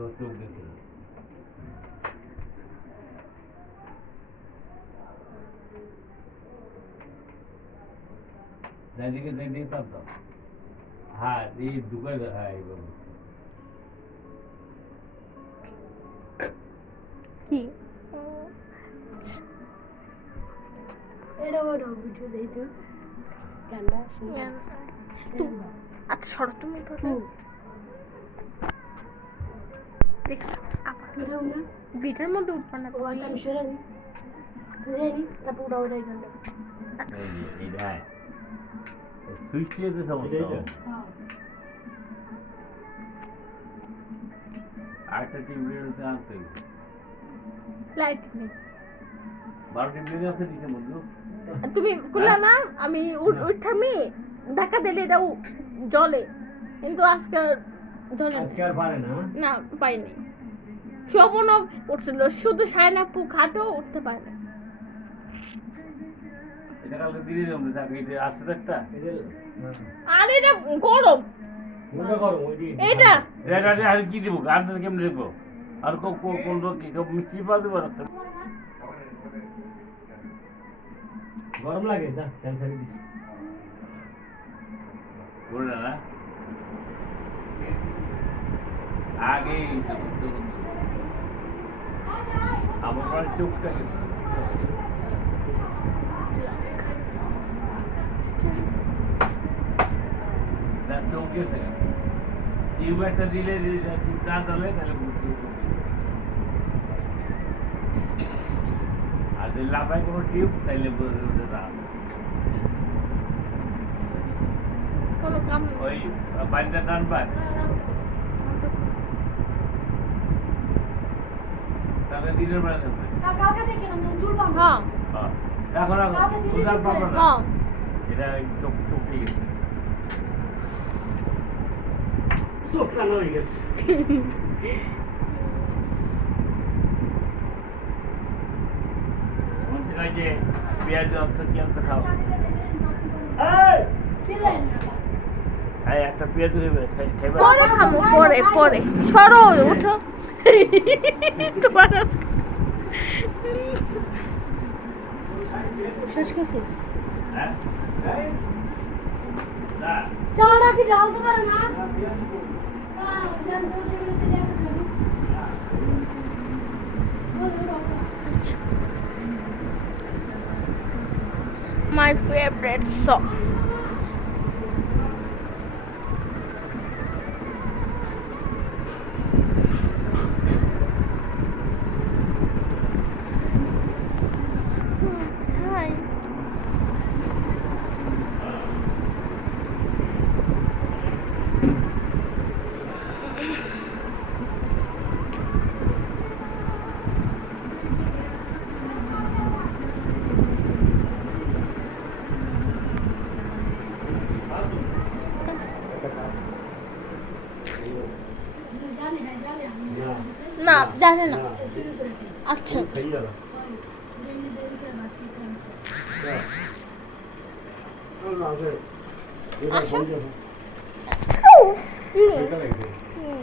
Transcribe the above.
চোখ দেখে দিকে দিকে তাপ দাও হ্যাঁ এই ঢুকে হ্যাঁ এইভাবে কি এটা বড় ভিডিও দেই তো গান্ডা আচ্ছা সরো তুমি ধরো দেখছ ভিডিও না ভিডিওর মধ্যে উঠবা না ও আচ্ছা আমি সরে নি যাইনি তারপর উড়া উড়াই গান্ডা এই হ্যাঁ সুইচ দিয়ে তো সমস্যা হ্যাঁ আরেকটা টিভি আনতে লাইট নেই 12 টিভি আছে দিকে বন্ধু তুমি কুলা না আমি উঠামি ধাক্কা দিলে এটাও জলে কিন্তু আজকে জলে আজকে আর পারে না না পাইনি শোভনও উঠছিল শুধু সায়নাপু খাটো উঠতে পারে না এটা কালকে দিয়ে দেবো তাকে এটা আছে তো একটা এই যে আর এটা গরম মুখে করো ওইটি এটা এটা আর কি দিব গান কেমনে দেখবো আর কোন কি মিষ্টি পাওয়া দেবো না গরম লাগে যা ফ্যান ছাড়ি দিছি বললে না আগে আমার চোখটা চোখ গেছে টিউব একটা দিলে না দিলে তাহলে আর যদি লাফায় কোনো টিউব তাহলে কোনো কাম ওই বাইন্দা টানবার তাহলে দিনের বেলা থাকবে কালকে দেখে না চুল পাবো হ্যাঁ রাখো রাখো উদার পাবো না হ্যাঁ এটা চোখ চোখে গেছে চোখ কালো হয়ে গেছে মনে হয় যে পেঁয়াজ অর্থ কি অর্থ খাও ছিলেন হ্যাঁ একটা পেঁয়াজ খাইবে পরে খাবো পরে সরো উঠো তোমার আজকে শেষ করছিস হ্যাঁ না চারা কি ঢালতে পারে না হ্যাঁ জান তো টেবিলে চলে আসলাম my favorite song hi জানি না না না জানে না না আচ্ছা সহি দাদা আসো। এটা উফ, কি? এটা লাগবে হুম।